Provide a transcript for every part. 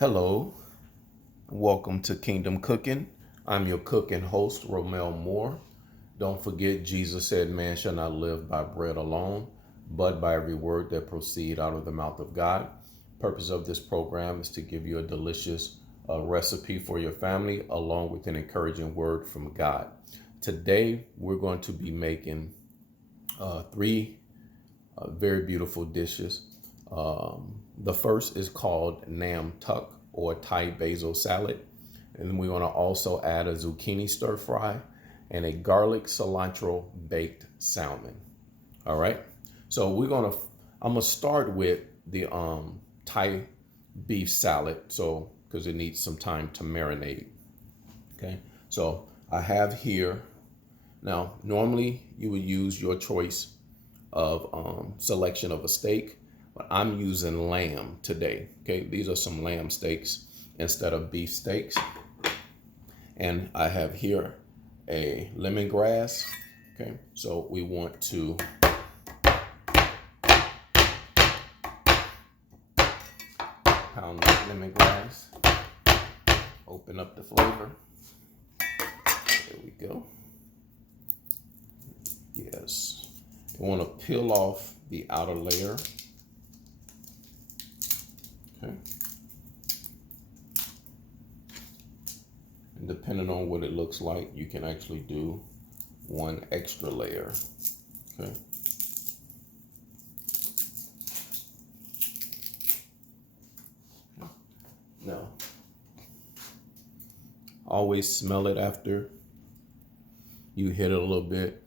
Hello, welcome to Kingdom Cooking. I'm your cook and host, Romel Moore. Don't forget, Jesus said, man shall not live by bread alone, but by every word that proceed out of the mouth of God. Purpose of this program is to give you a delicious recipe for your family, along with an encouraging word from God. Today, we're going to be making three very beautiful dishes. The first is called Nam Tuck or Thai basil salad. And then we're going to also add a zucchini stir fry and a garlic cilantro baked salmon. All right. So I'm going to start with the Thai beef salad. So, because it needs some time to marinate. Okay. So I have here, now, normally you would use your choice of selection of a steak, but I'm using lamb today. Okay, these are some lamb steaks instead of beef steaks. And I have here a lemongrass. Okay, so we want to pound that lemongrass, open up the flavor. There we go. Yes. You want to peel off the outer layer. Okay. And depending on what it looks like, you can actually do one extra layer. Okay. Now, always smell it after you hit it a little bit.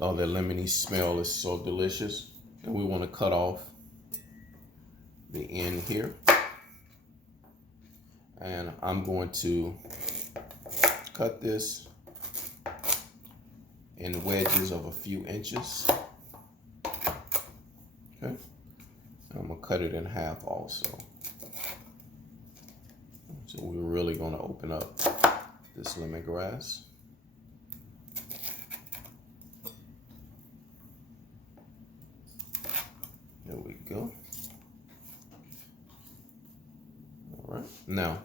Oh, that lemony smell is so delicious. And we want to cut off the end here. And I'm going to cut this in wedges of a few inches. Okay. And I'm going to cut it in half also. So we're really going to open up this lemongrass. There we go. All right. Now,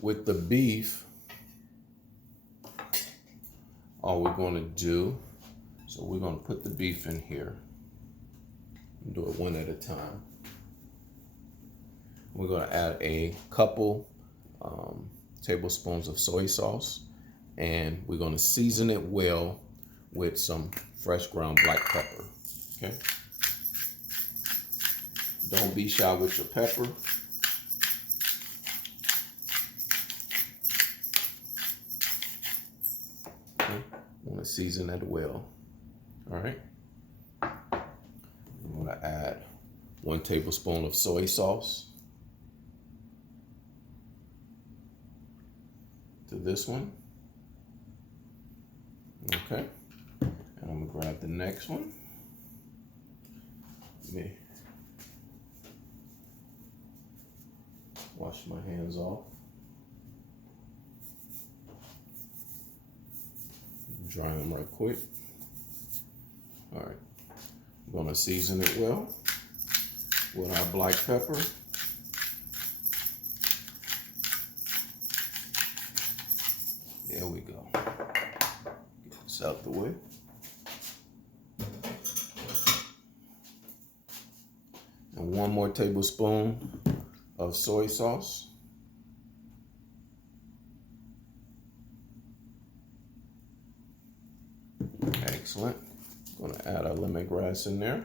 with the beef, all we're going to do, so we're going to put the beef in here. Do it one at a time. We're going to add a couple tablespoons of soy sauce, and we're going to season it well with some fresh ground black pepper. Okay. Don't be shy with your pepper. Okay. Want to season it well. All right. I'm going to add 1 tablespoon of soy sauce to this one. Okay. And I'm going to grab the next one. Let me wash my hands off. Dry them right quick. All right. I'm going to season it well with our black pepper. There we go. Get this out the way. And 1 more tablespoon of soy sauce. Excellent. I'm going to add our lemongrass in there.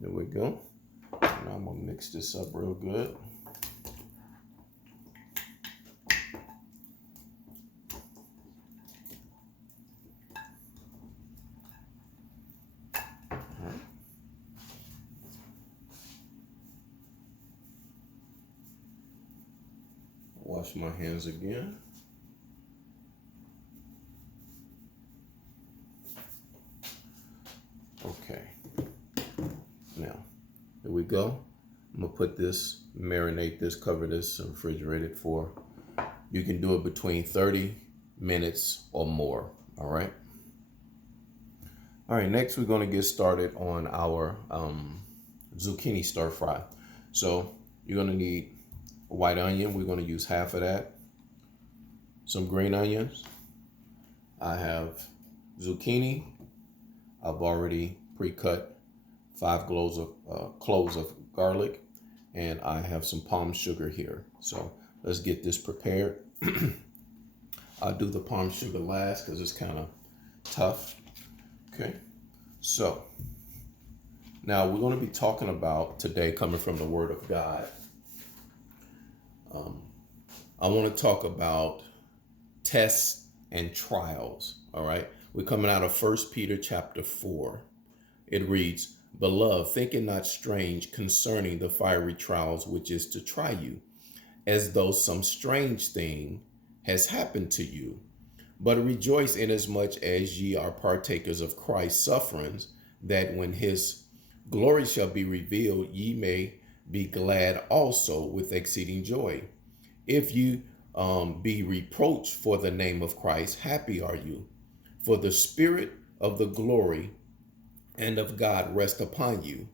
There we go. Now I'm going to mix this up real good. Wash my hands again. Okay. Now, here we go. I'm gonna put this, marinate this, cover this, and refrigerate it for, you can do it between 30 minutes or more, all right? All right, next we're going to get started on our zucchini stir fry. So you're going to need a white onion. We're going to use half of that. Some green onions. I have zucchini. I've already pre-cut 5 cloves of garlic, and I have some palm sugar here. So let's get this prepared. I'll do the palm sugar last because it's kind of tough. Okay, so now we're going to be talking about today, coming from the Word of God. I want to talk about tests and trials. All right, we're coming out of 1 Peter chapter 4. It reads, "Beloved, think it not strange concerning the fiery trials which is to try you, as though some strange thing has happened to you. But rejoice inasmuch as ye are partakers of Christ's sufferings, that when his glory shall be revealed, ye may be glad also with exceeding joy. If you be reproached for the name of Christ, happy are you. For the Spirit of the glory and of God rest upon you.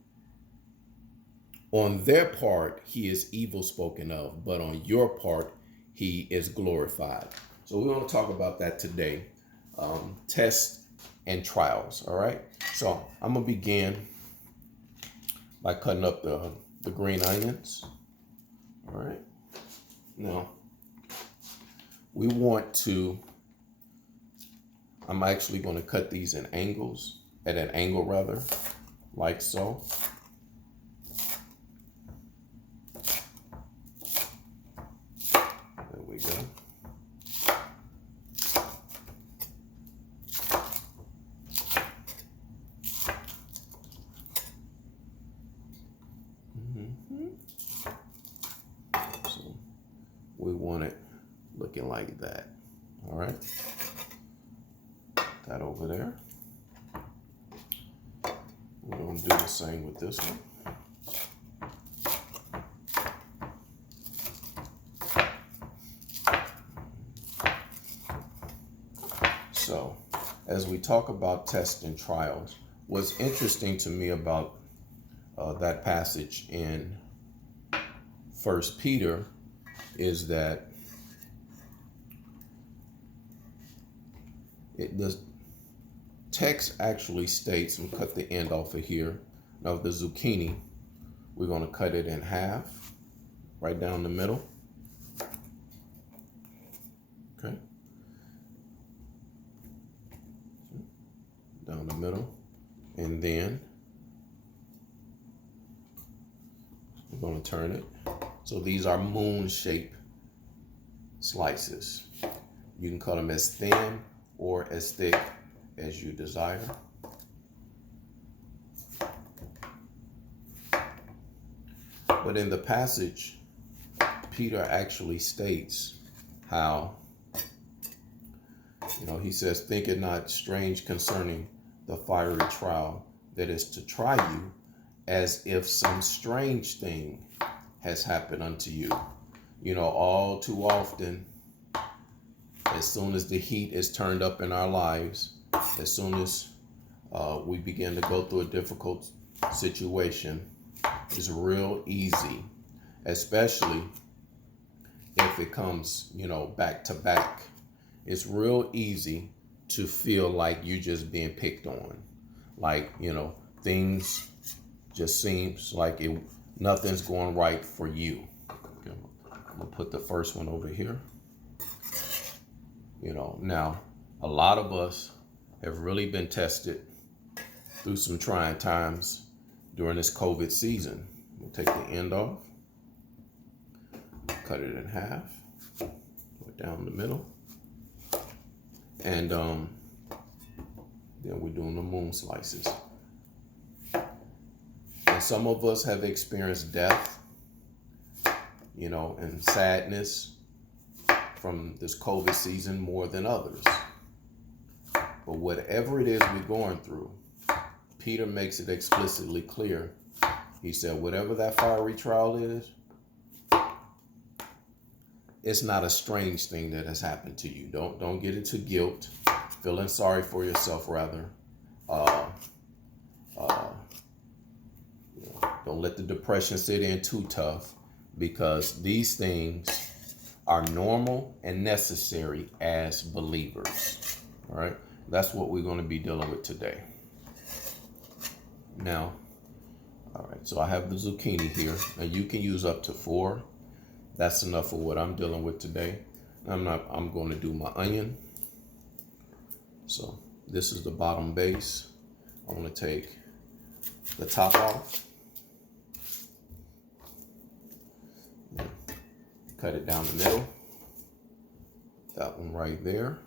On their part, he is evil spoken of, but on your part, he is glorified." So we're going to talk about that today. Tests and trials. All right. So I'm going to begin by cutting up the green onions. All right. Now, I'm actually going to cut these at an angle rather, like so. There we go. So we want it looking like that. All right. That over there. We're going to do the same with this one. So, as we talk about tests and trials, what's interesting to me about that passage in 1 Peter is that the text actually states, and cut the end off of here. Now the zucchini, we're going to cut it in half, right down the middle. Okay. Down the middle. And then we're going to turn it. So these are moon-shaped slices. You can cut them as thin or as thick as you desire. But in the passage, Peter actually states how, he says, "Think it not strange concerning the fiery trial that is to try you, as if some strange thing has happened unto you." All too often, as soon as the heat is turned up in our lives, as soon as we begin to go through a difficult situation, it's real easy, especially if it comes, back to back. It's real easy to feel like you're just being picked on. Like, things just seems like nothing's going right for you. Okay. I'm gonna put the first one over here. Now a lot of us have really been tested through some trying times during this COVID season. We'll take the end off, cut it in half, put it down the middle, and then we're doing the moon slices. And some of us have experienced death, and sadness from this COVID season more than others. But whatever it is we're going through, Peter makes it explicitly clear. He said, whatever that fiery trial is, it's not a strange thing that has happened to you. Don't get into guilt, feeling sorry for yourself rather. Uh, don't let the depression sit in too tough, because these things are normal and necessary as believers. All right, that's what we're going to be dealing with today. Now, all right, so I have the zucchini here. Now you can use up to 4. That's enough for what I'm dealing with today. I'm going to do my onion. So this is the bottom base. I'm going to take the top off. Cut it down the middle. That one right there.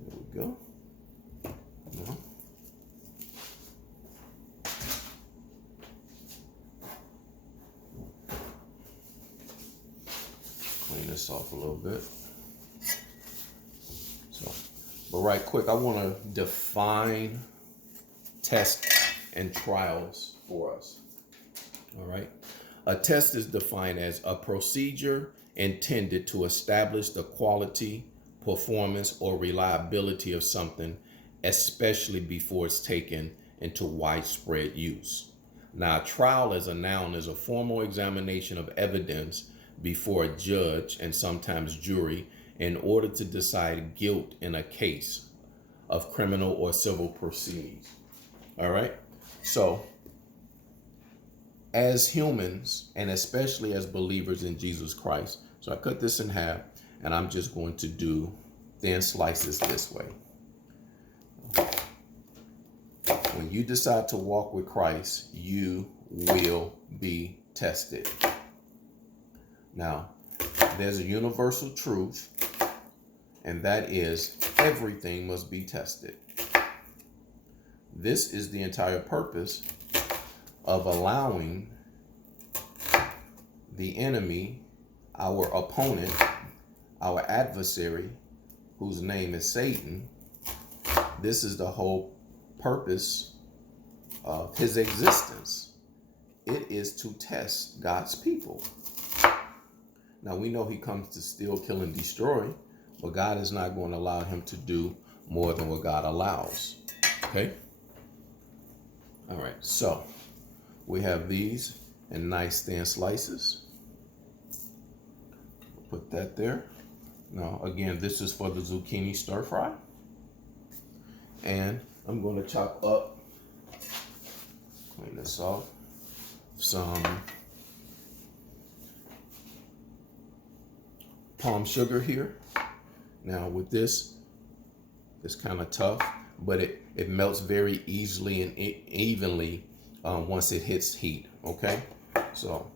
There we go. Now, clean this off a little bit. So, but right quick, I want to define tests and trials for us. All right. A test is defined as a procedure intended to establish the quality, performance, or reliability of something, especially before it's taken into widespread use. Now, a trial as a noun is a formal examination of evidence before a judge and sometimes jury in order to decide guilt in a case of criminal or civil proceedings. All right. So as humans, and especially as believers in Jesus Christ, so I cut this in half, and I'm just going to do thin slices this way. When you decide to walk with Christ, you will be tested. Now, there's a universal truth, and that is everything must be tested. This is the entire purpose of allowing the enemy, our opponent, our adversary, whose name is Satan. This is the whole purpose of his existence. It is to test God's people. Now, we know he comes to steal, kill, and destroy, but God is not going to allow him to do more than what God allows. Okay? All right, so we have these in nice thin slices. Put that there. Now, again, this is for the zucchini stir fry. And I'm going to chop up, clean this off, some palm sugar here. Now, with this, it's kind of tough, but it melts very easily and evenly once it hits heat, okay? So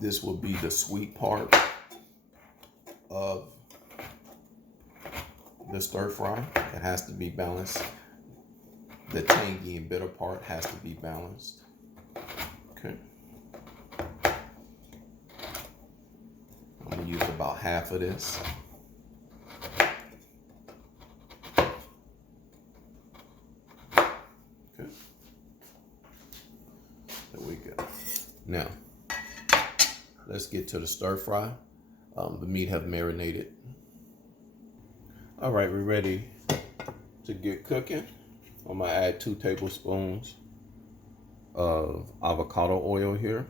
this will be the sweet part of the stir fry. It has to be balanced. The tangy and bitter part has to be balanced, okay? I'm gonna use about half of this. Now, let's get to the stir fry. The meat have marinated. All right, we're ready to get cooking. I'm gonna add 2 tablespoons of avocado oil here.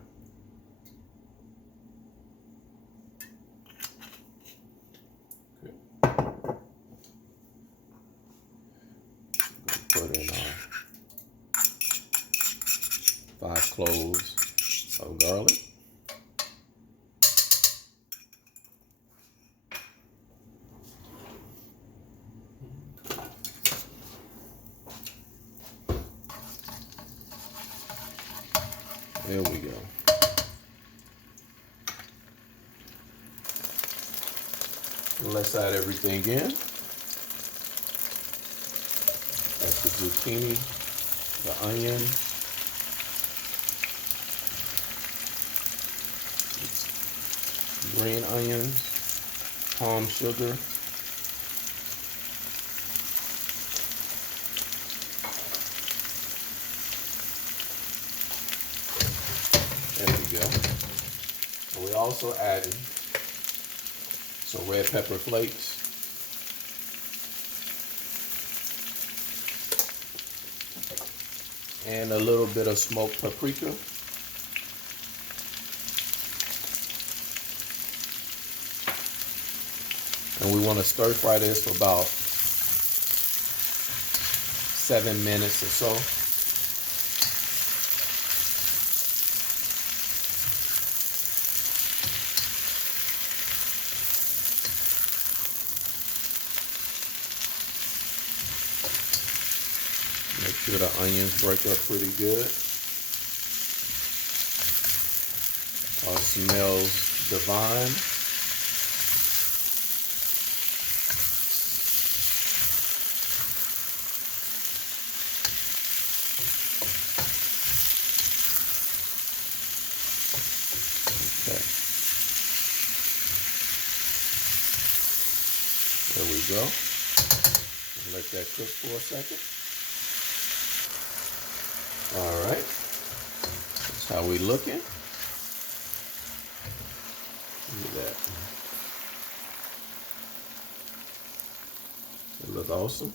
Okay. Put in 5 cloves of garlic. There we go. Let's add everything in. That's the zucchini, the onion, green onions, palm sugar, there we go. And we also adding some red pepper flakes. And a little bit of smoked paprika. And we want to stir fry this for about 7 minutes or so. Make sure the onions break up pretty good. Oh, it smells divine. Okay. There we go. Let that cook for a second. All right. That's how we looking. Look at that. It look awesome.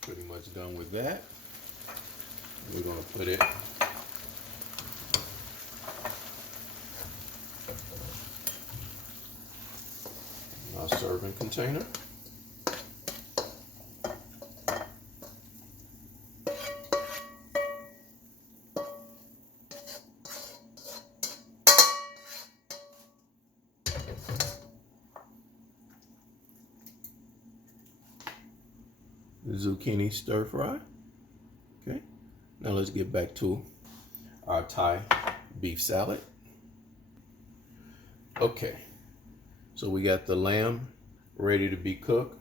Pretty much done with that. We're gonna put it in our serving container. Zucchini stir fry. Okay, now let's get back to our Thai beef salad. Okay, so we got the lamb ready to be cooked,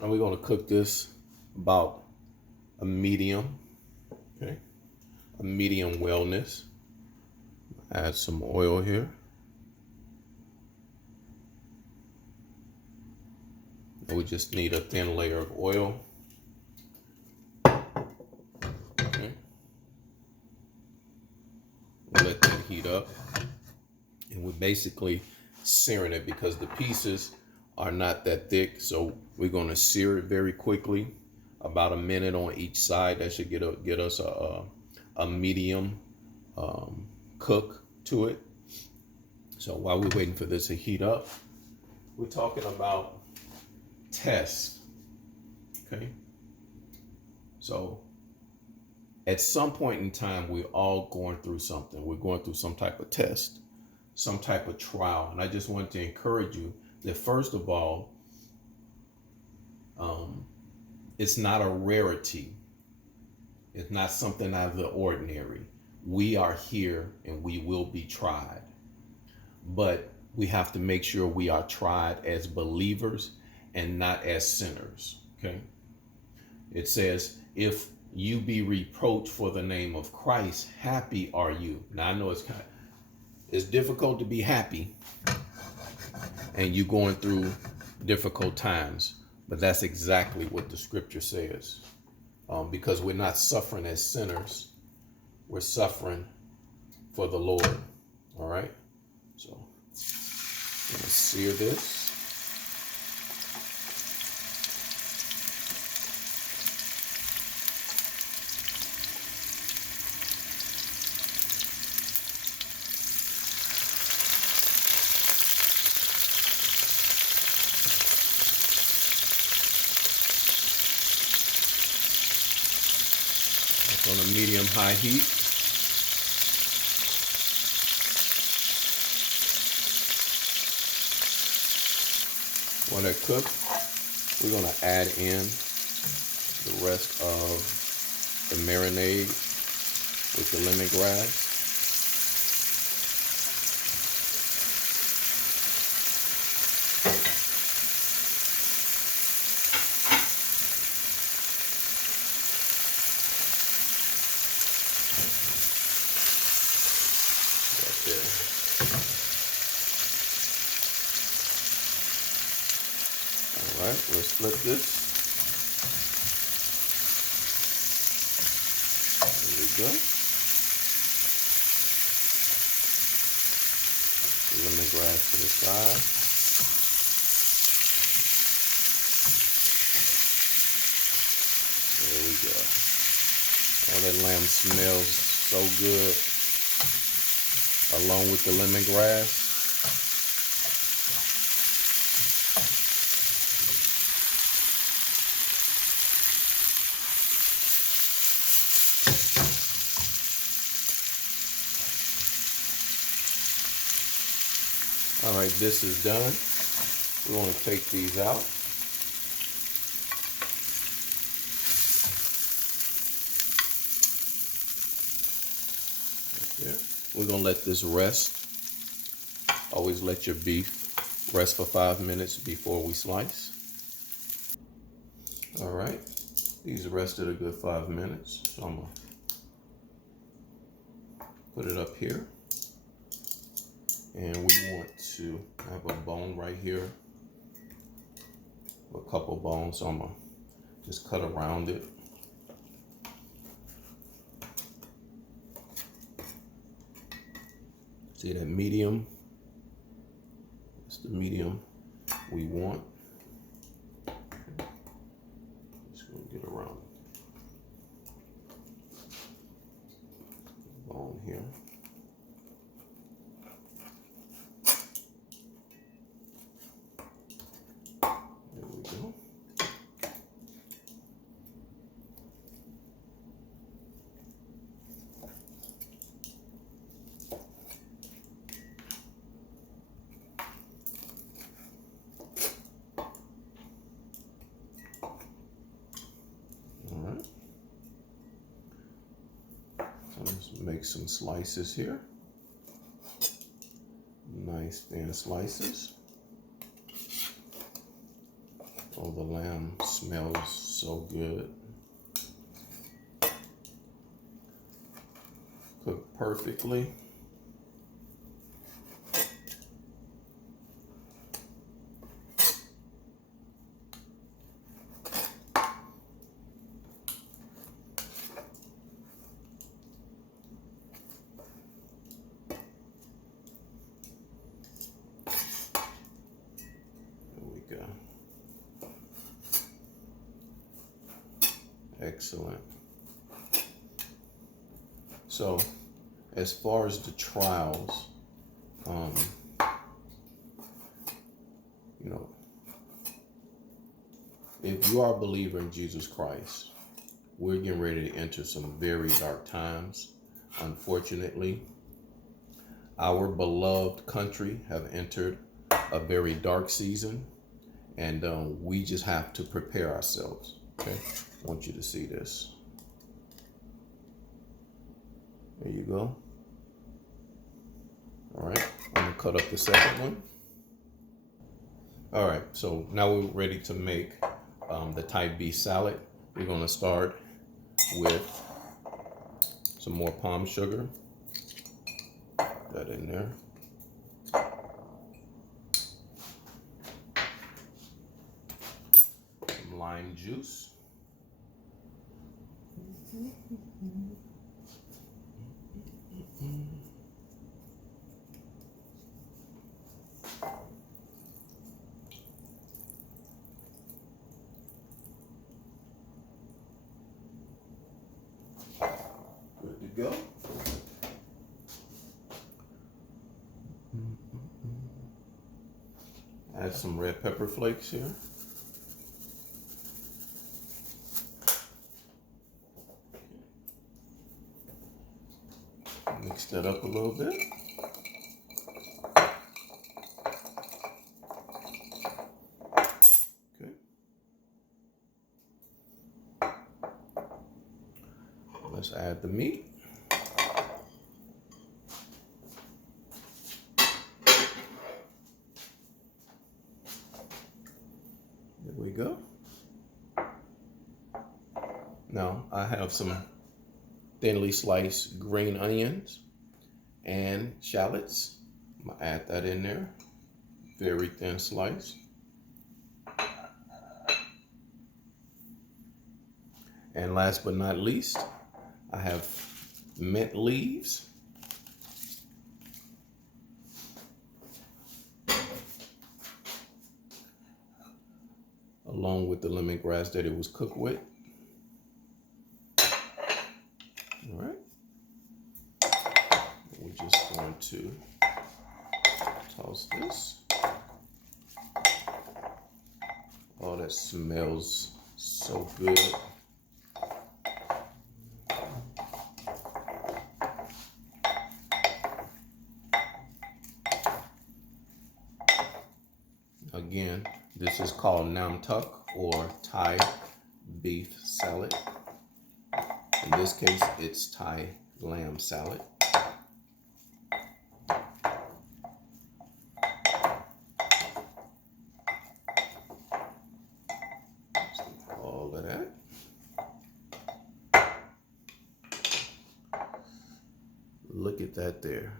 and we're going to cook this about a medium. Okay, a medium wellness. Add some oil here. We just need a thin layer of oil. Okay. We'll let that heat up. And we're basically searing it because the pieces are not that thick. So we're going to sear it very quickly, about a minute on each side. That should get us a medium cook to it. So while we're waiting for this to heat up, we're talking about test. Okay, so at some point in time, we're all going through something. We're going through some type of test, some type of trial. And I just want to encourage you that first of all, it's not a rarity. It's not something out of the ordinary. We are here and we will be tried, but we have to make sure we are tried as believers and not as sinners. Okay, it says, if you be reproached for the name of Christ, happy are you. Now I know it's difficult to be happy and you going through difficult times, but that's exactly what the scripture says. Because we're not suffering as sinners, we're suffering for the Lord. All right, so I'm gonna sear this. On a medium-high heat. When they're cooked, we're going to add in the rest of the marinade with the lemongrass. All right, let's flip this. There we go. lemongrass to the side. There we go. Oh, that lamb smells so good along with the lemongrass. All right, this is done. We want to take these out. There. We're going to let this rest. Always let your beef rest for 5 minutes before we slice. All right, these rested a good 5 minutes. So I'm going to put it up here. And we want to have a bone right here. A couple bones, so I'm going to just cut around it. See that medium? It's the medium we want. Just gonna get around the bone here. There we go. Let's make some slices here. Nice thin slices. Oh, the lamb smells so good. Cooked perfectly. Excellent. So, as far as the trials, you know, if you are a believer in Jesus Christ, we're getting ready to enter some very dark times. Unfortunately, our beloved country have entered a very dark season, and we just have to prepare ourselves. Okay, I want you to see this. There you go. All right, I'm gonna cut up the second one. All right, so now we're ready to make the type B salad. We're gonna start with some more palm sugar. Put that in there. Some lime juice. Good to go. Add some red pepper flakes here. Mix that up a little bit. Okay. Let's add the meat. There we go. Now I have some thinly sliced green onions and shallots. I'm gonna add that in there. Very thin slice. And last but not least, I have mint leaves. along with the lemongrass that it was cooked with. All right. We're just going to toss this. Oh, that smells so good. Again, this is called nam tuk, or Thai beef salad. In this case, it's Thai lamb salad. All of that. Look at that there.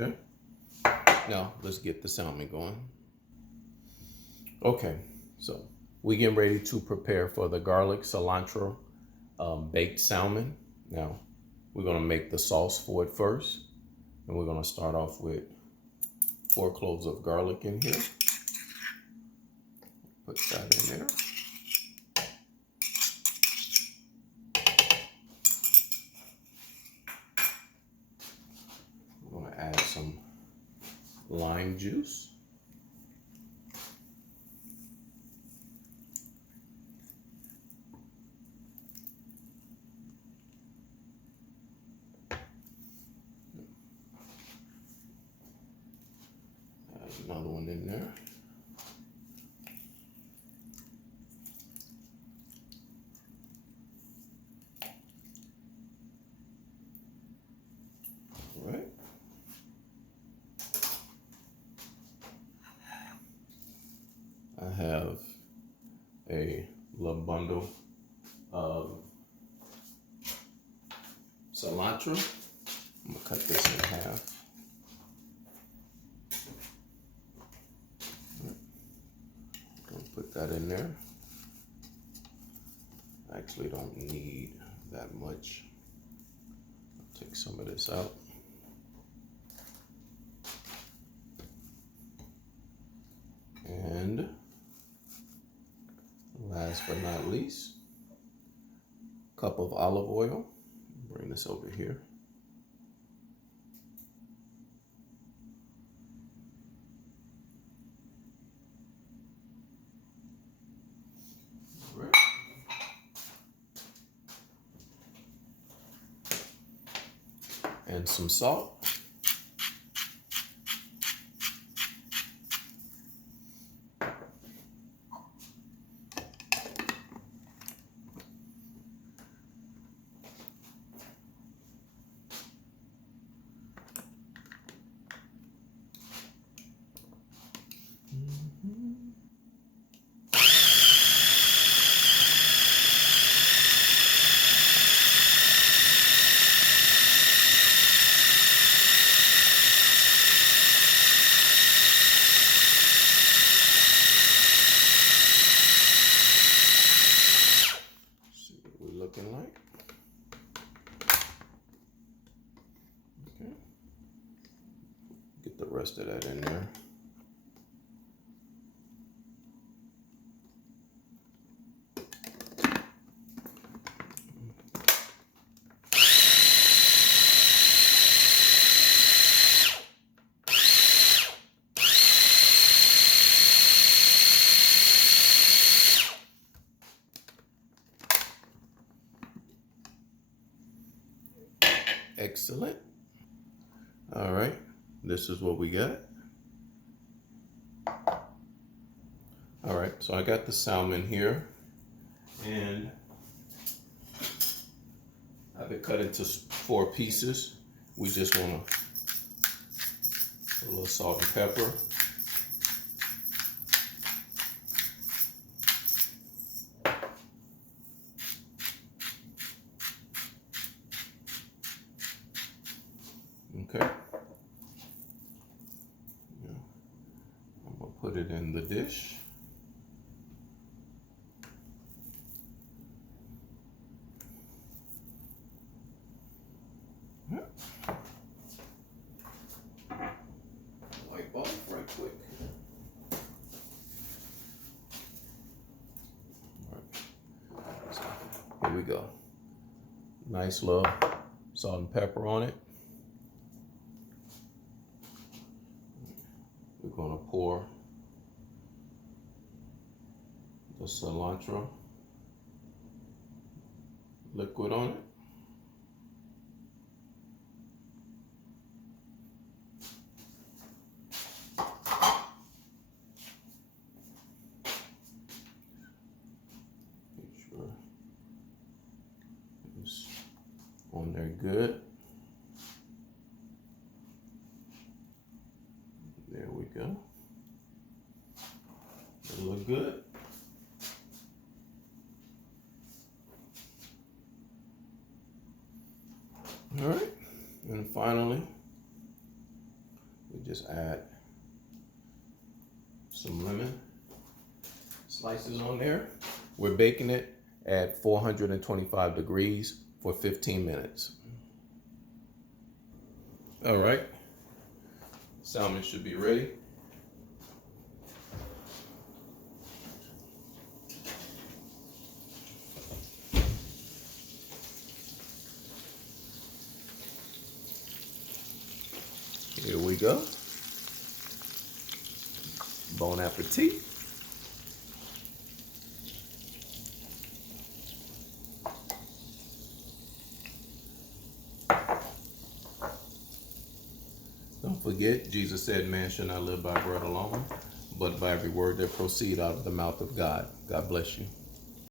Okay. Now let's get the salmon going. Okay, so we're getting ready to prepare for the garlic cilantro baked salmon. Now we're gonna make the sauce for it first, and we're gonna start off with 4 cloves of garlic in here. Put that in there. We're gonna add some lime juice. Add another one in there. All right. I have a little bundle of cilantro. I'm gonna cut this in half. I'm gonna put that in there. I actually don't need that much. I'll take some of this out. And last but not least, a cup of olive oil. Bring this over here. All right. And some salt. See what we're looking like. Okay. Get the rest of that in there. Excellent. All right, this is what we got. All right, so I got the salmon here, and I've been cut into 4 pieces. We just want to put a little salt and pepper. Okay. I'm gonna put it in the dish. There we go. Nice little salt and pepper on it. We're going to pour the cilantro liquid on it. Make sure it's on there good. There we go. It look good. All right, and finally, we just add some lemon slices on there. We're baking it at 425 degrees for 15 minutes. All right, salmon should be ready. Here we go. Bon appetit. Don't forget, Jesus said, man shall not live by bread alone, but by every word that proceeds out of the mouth of God. God bless you.